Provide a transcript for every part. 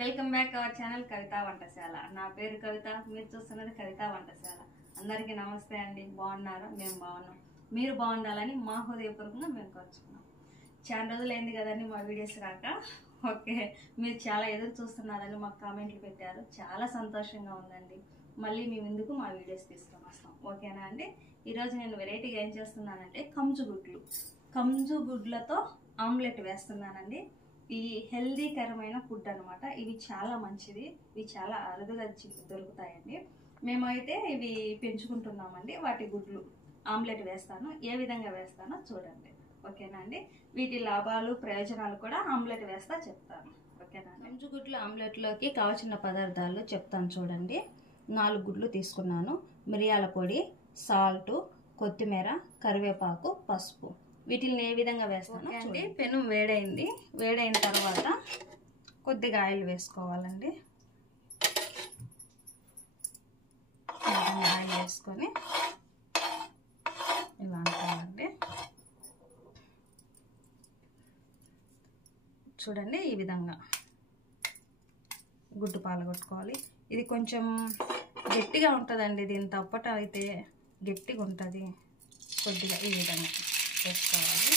Welcome back our channel కవిత వంటశాల. నా పేరు కవిత, మీరు చూస్తున్నది కవిత వంటశాల. అందరికీ నమస్తే అండి. బాగున్నారా? మేము బాగున్నాం. మీరు బాగుండాలని మా హృదయపూర్వకంగా మేము కోరుచుకున్నాం. చాలా రోజులైంది కదండి మా వీడియోస్ రాక. ఓకే, మీరు చాలా ఎదురు చూస్తున్నారని మాకు కామెంట్లు పెట్టారు. చాలా సంతోషంగా ఉందండి. మళ్ళీ మీ ముందుకు మా వీడియోస్ తీసుకొని వస్తాం. ఓకేనా అండి? ఈరోజు నేను వెరైటీగా ఏం చేస్తున్నానంటే కంజు గుడ్లతో ఆమ్లెట్ వేస్తున్నానండి. ఈ హెల్దీకరమైన ఫుడ్ అనమాట. ఇవి చాలా మంచిది. ఇవి చాలా అరుదుగా దొరుకుతాయండి. మేమైతే ఇవి పెంచుకుంటున్నామండి. వాటి గుడ్లు ఆమ్లెట్ వేస్తాను. ఏ విధంగా వేస్తానో చూడండి. ఓకేనా అండి? వీటి లాభాలు ప్రయోజనాలు కూడా ఆమ్లెట్ వేస్తా చెప్తాను. ఓకేనా అండి? కంజు గుడ్లు ఆమ్లెట్లోకి కావాల్సిన పదార్థాలు చెప్తాను చూడండి. 4 గుడ్లు తీసుకున్నాను. మిరియాల పొడి, సాల్ట్, కొత్తిమీర, కరివేపాకు, పసుపు. వీటిని ఏ విధంగా వేస్తాను అండి? పెను వేడైంది. వేడైన తర్వాత కొద్దిగా ఆయిల్ వేసుకోవాలండి. ఆయిల్ వేసుకొని ఇలా అనుకోవాలండి. చూడండి, ఈ విధంగా గుడ్డు పాలగొట్టుకోవాలి. ఇది కొంచెం గట్టిగా ఉంటుందండి. దీని తప్పట అయితే గట్టిగా ఉంటుంది. కొద్దిగా ఈ విధంగా వేసుకోవాలి.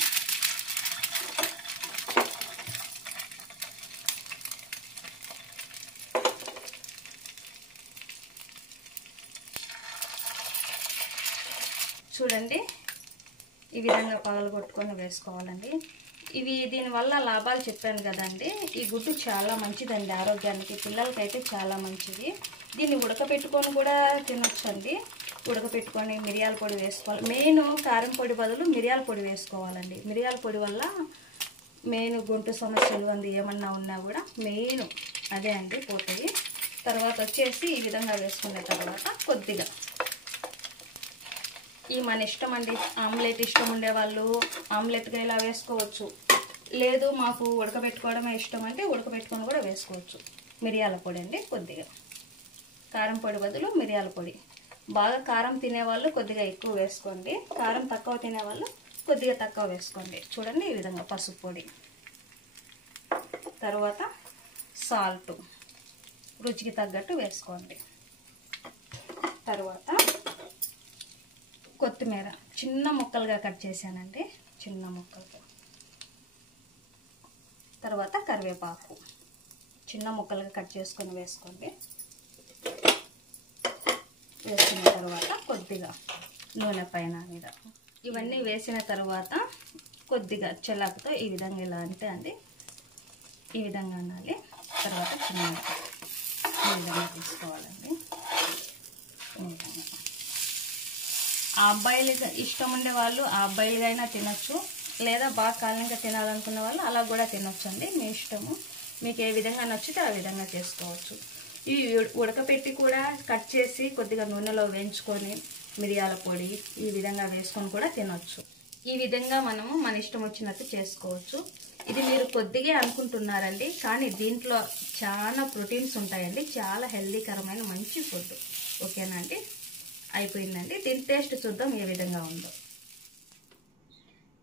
చూడండి, ఈ విధంగా పగలగొట్టుకొని వేసుకోవాలండి. దీనివల్ల లాభాలు చెప్పాను కదండి. ఈ గుడ్డు చాలా మంచిదండి ఆరోగ్యానికి. పిల్లలకైతే చాలా మంచిది. దీన్ని ఉడకపెట్టుకొని కూడా తినొచ్చండి. ఉడకపెట్టుకొని మిరియాల పొడి వేసుకోవాలి. మెయిన్ కారం పొడి బదులు మిరియాల పొడి వేసుకోవాలండి. మిరియాల పొడి వల్ల మెయిన్ గొంతు సమస్యలు ఏమన్నా ఉన్నా కూడా మెయిన్ అదే అండి పోతాయి. తర్వాత వచ్చేసి ఈ విధంగా వేసుకున్న తర్వాత కొద్దిగా మన ఇష్టం అండి. ఆమ్లెట్ ఇష్టం ఉండేవాళ్ళు ఆమ్లెట్గా ఇలా వేసుకోవచ్చు. లేదు మాకు ఉడకబెట్టుకోవడమే ఇష్టం అంటే ఉడకబెట్టుకొని కూడా వేసుకోవచ్చు. మిరియాల పొడి అండి. కొద్దిగా కారం పొడి బదులు మిరియాల పొడి. బాగా కారం తినేవాళ్ళు కొద్దిగా ఎక్కువ వేసుకోండి. కారం తక్కువ తినేవాళ్ళు కొద్దిగా తక్కువ వేసుకోండి. చూడండి, ఈ విధంగా పసుపు పొడి, తర్వాత సాల్ట్ రుచికి తగ్గట్టు వేసుకోండి. తర్వాత కొత్తిమీర చిన్న ముక్కలుగా కట్ చేశానండి, చిన్న ముక్కలుగా. తర్వాత కరివేపాకు చిన్న ముక్కలుగా కట్ చేసుకొని వేసుకోండి. వేసిన తర్వాత కొద్దిగా నూనె పైన మీద ఇవన్నీ వేసిన తర్వాత కొద్దిగా చెలాకుతో ఈ విధంగా ఇలా అంటే అండి, ఈ విధంగా అనాలి. తర్వాత చిన్న ఈ విధంగా తీసుకోవాలండి. ఈ విధంగా ఆ అబ్బాయిలుగా ఇష్టం ఉండే వాళ్ళు ఆ అబ్బాయిలుగా అయినా తినొచ్చు. లేదా బాగా కాలంగా తినాలనుకునే వాళ్ళు అలా కూడా తినొచ్చు అండి. మీ ఇష్టము. మీకు ఏ విధంగా నచ్చితే ఆ విధంగా చేసుకోవచ్చు. ఇవి ఉడకపెట్టి కూడా కట్ చేసి కొద్దిగా నూనెలో వేయించుకొని మిరియాల పొడి ఈ విధంగా వేసుకొని కూడా తినొచ్చు. ఈ విధంగా మనము మన ఇష్టం వచ్చినట్టు చేసుకోవచ్చు. ఇది మీరు కొద్దిగా అనుకుంటున్నారండి, కానీ దీంట్లో చాలా ప్రోటీన్స్ ఉంటాయండి. చాలా హెల్దీకరమైన మంచి ఫుడ్. ఓకేనా అండి? అయిపోయిందండి. దీని టేస్ట్ చూద్దాం ఏ విధంగా ఉందో.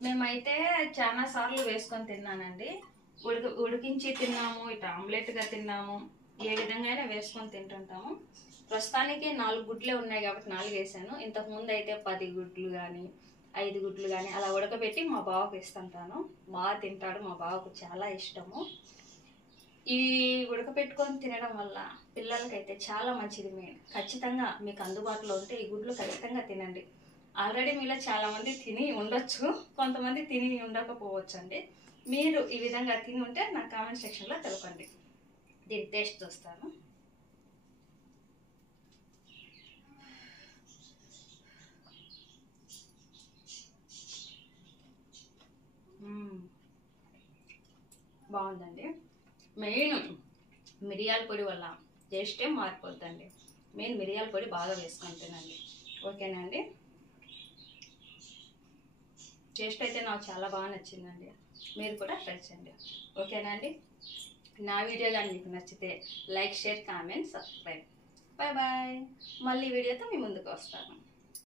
మేమైతే చాలా సార్లు వేసుకొని తిన్నానండి. ఉడికించి తిన్నాము, ఇట్లా ఆమ్లెట్గా తిన్నాము. ఏ విధంగా అయినా వేసుకొని తింటుంటాము. ప్రస్తుతానికి 4 గుడ్లే ఉన్నాయి కాబట్టి 4 వేసాను. ఇంతకుముందు అయితే 10 గుడ్లు కానీ 5 గుడ్లు కానీ అలా ఉడకబెట్టి మా బావకు ఇస్తుంటాను. బాగా తింటాడు. మా బావకు చాలా ఇష్టము. ఇవి ఉడకపెట్టుకొని తినడం వల్ల పిల్లలకైతే చాలా మంచిది. ఖచ్చితంగా మీకు అందుబాటులో ఉంటే ఈ గుడ్లు ఖచ్చితంగా తినండి. ఆల్రెడీ మీలో చాలామంది తిని ఉండొచ్చు, కొంతమంది తిని ఉండకపోవచ్చు అండి. మీరు ఈ విధంగా తిని ఉంటే నా కామెంట్ సెక్షన్లో తెలపండి. దీని టేస్ట్ చూస్తాను. బాగుందండి. మెయిన్ మిరియాల పొడి వల్ల టేస్టే మారిపోద్దండి. మెయిన్ మిరియాల పొడి బాగా వేసుకొని తినండి. ఓకేనా అండి? టేస్ట్ అయితే నాకు చాలా బాగా నచ్చిందండి. మీరు కూడా ట్రై చేయండి. ఓకేనా అండి? నా వీడియో కానీ మీకు నచ్చితే like, share, comment, subscribe. Bye bye. మళ్ళీ వీడియోతో మీ ముందుకు వస్తాను.